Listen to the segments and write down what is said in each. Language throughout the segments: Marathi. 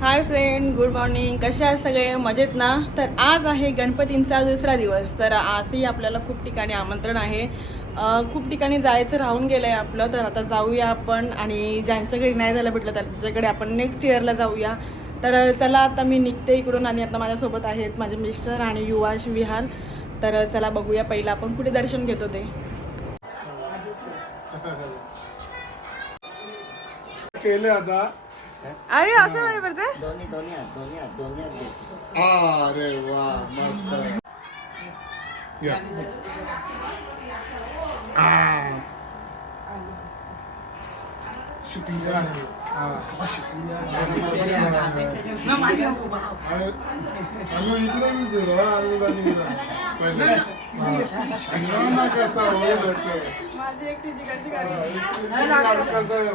Hi friend good morning. कसे आहात सगळे? मजेत ना? तर आज आहे गणपतींचा दुसरा दिवस. तर आजही आपल्याला खूप ठिकाणी आमंत्रण आहे. खूप ठिकाणी जायचं राहून गेलं आहे आपलं तर आता जाऊया आपण. आणि ज्यांच्या घरी नाही जायला भेटलं त्यांच्याकडे आपण नेक्स्ट इयरला जाऊया. तर चला आता मी निघते इकडून आणि आता माझ्यासोबत आहेत माझे मिस्टर आणि युवाश विहान. तर चला बघूया पहिलं आपण कुठे दर्शन घेतो ते. केले आता. अरे असं नाही बरं ते दोन्ही दोन्ही हात दोन्ही हात दोन्ही हात घ्यायचे. अरे वा मस्त या. आ. शुक्रिया. हा. अरे, अनु इकडे मी गेलो, हा, अनु बानी गेला. पहिले. हा. ना, ना, कसा. माझी कशी हा, इकडे कसं आहे?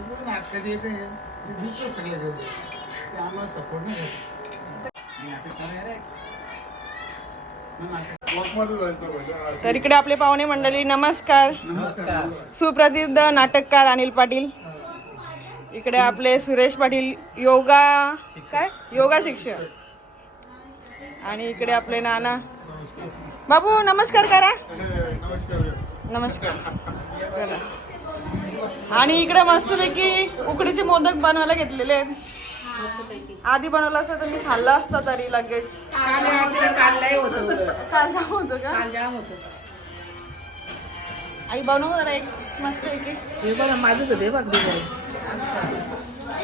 येते सगळे ते आम्हाला सपोर्ट नाही करत. तर इकडे आपले पाहुणे मंडळी नमस्कार. नमस्कार. सुप्रसिद्ध नाटककार अनिल पाटील. इकडे आपले सुरेश पाटील योगा काय? योगा शिक्षक. आणि इकडे आपले नाना. बाबू नमस्कार करा. नमस्कार. नमस्कार. चला. आणि इकडे मस्तपैकी उकडीचे मोदक बनवायला घेतलेले आहेत. आधी बनवलं असतं तर मी खाल्लं असतं तरी लगेच. काल जाम होतं. का? आई बनवू जरा एक मस्त हे बघा माझं तर दे बघ.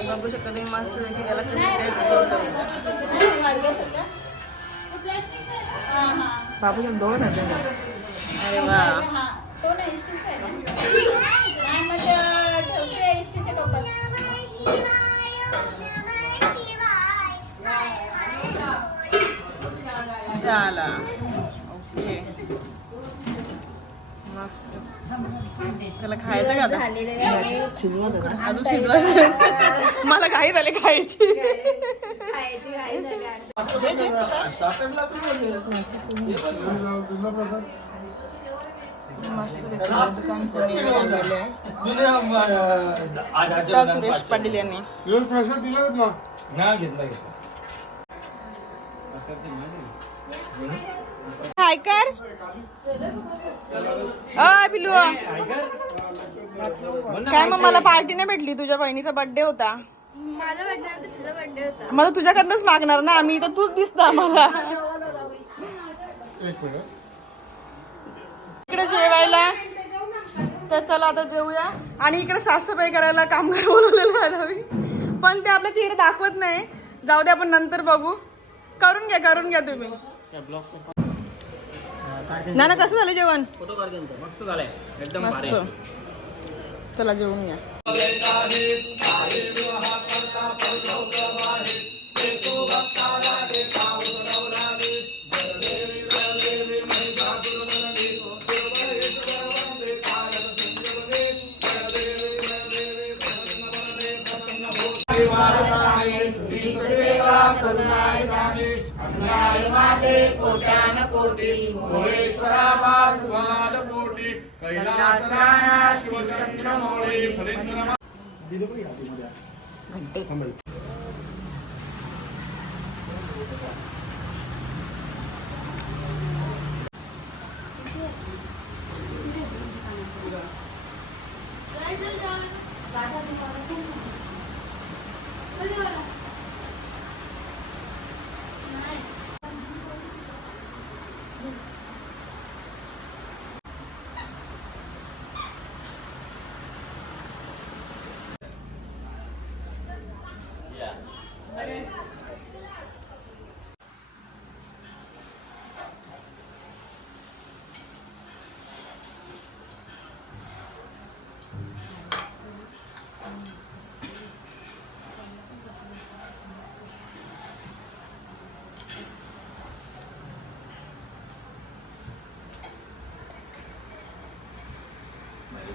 बघू शकता तुम्ही मस्त पैकी त्याला बाबूला दोन हजार अरे वा. झाला ओके. मस्त. त्याला खायचं का आता. अजून शिजवायचं. मला काही झाले खायची. मस्त आहे आता सुरेश पाटील यांनी. दिला नाही घेतला हाय कर अय पिलू काय मग मला पार्टी नाही भेटली तुझ्या बहिणीचा बर्थडे होता. माझा बर्थडे होता तुझा बर्थडे होता. मला तुझ्याकडनंच मागणार ना आम्ही तर तूच दिसत आम्हाला. एक मिनिट. इकडे जेवायला. तर चला आता जेवूया. आणि इकडे साफसफाई करायला कामगार बोलवलेलं आहे आम्ही. पण ते आपला चेहरा दाखवत नाही. जाऊ दे आपण नंतर बघू. करून घ्या करून घ्या तुम्ही. ना ना कसं झालं जेवण? मस्त. झालंय एकदम मस्त चला जेवून या कोटी मोहेश्वरा पादुवाद कोटी कैलासराया शिवचंद्र मौळी फलेंद्र दिलं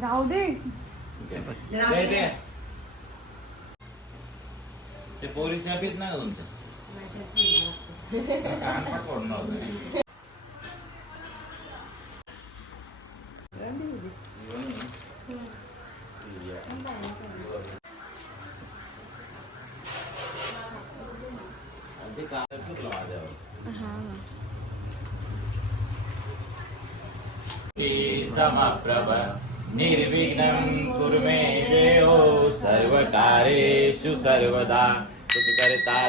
राहू दे. ते पोरीच्या बीत नाही तुमचं ते माझ्यावर. ते समप्रभ निर्विघ्नं कुरु मे देहो सर्वकारेषु सर्वदा. सुखकर्ता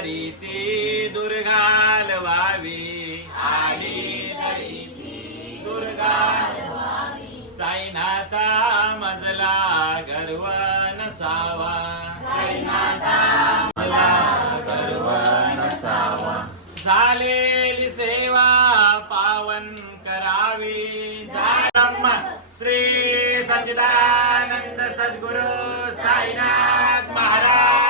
तरी ती दुर्गाल वावी आली तरी ती दुर्गाल साईनाथा मजला गर्व नसावा साईनाथा मजला गर्व नसावा झालेली सेवा पावन करावी. श्री सचिदानंद सद्गुरु साईनाथ महाराज.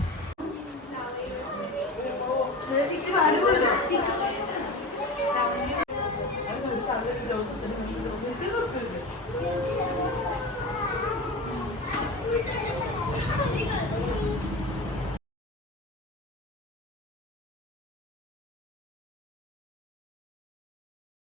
네, 잊지 마세요.